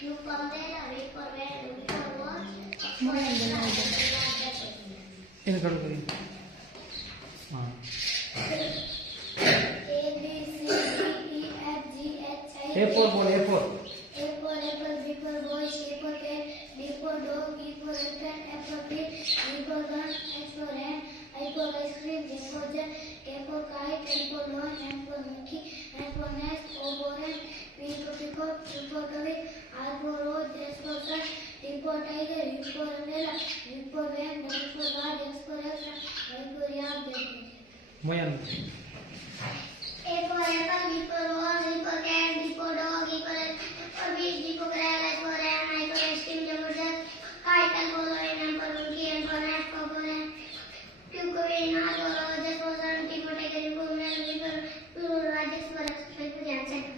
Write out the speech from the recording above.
U for umbrella, V for van, V for watch, X for More than X, the Y other. for Z. ಏನು ಕಡ್ಕೊಳ್ಳಿ ಹಾಂ A B C D E F G H I A four board A four A for apple, B for boy, C for cat, D for dog, E for elephant, F for fish, G for gun, H for hand, I for ice cream, J for jet, K for kite, L for lion, M for monkey, N for nest, O for hen, P for peacock, Q for rabbit, R for rose, S for sun, T for tiger, U for umbrella, U for van, W for guard, X for X, Y for yak, Z for Z. ಮೊಯನ್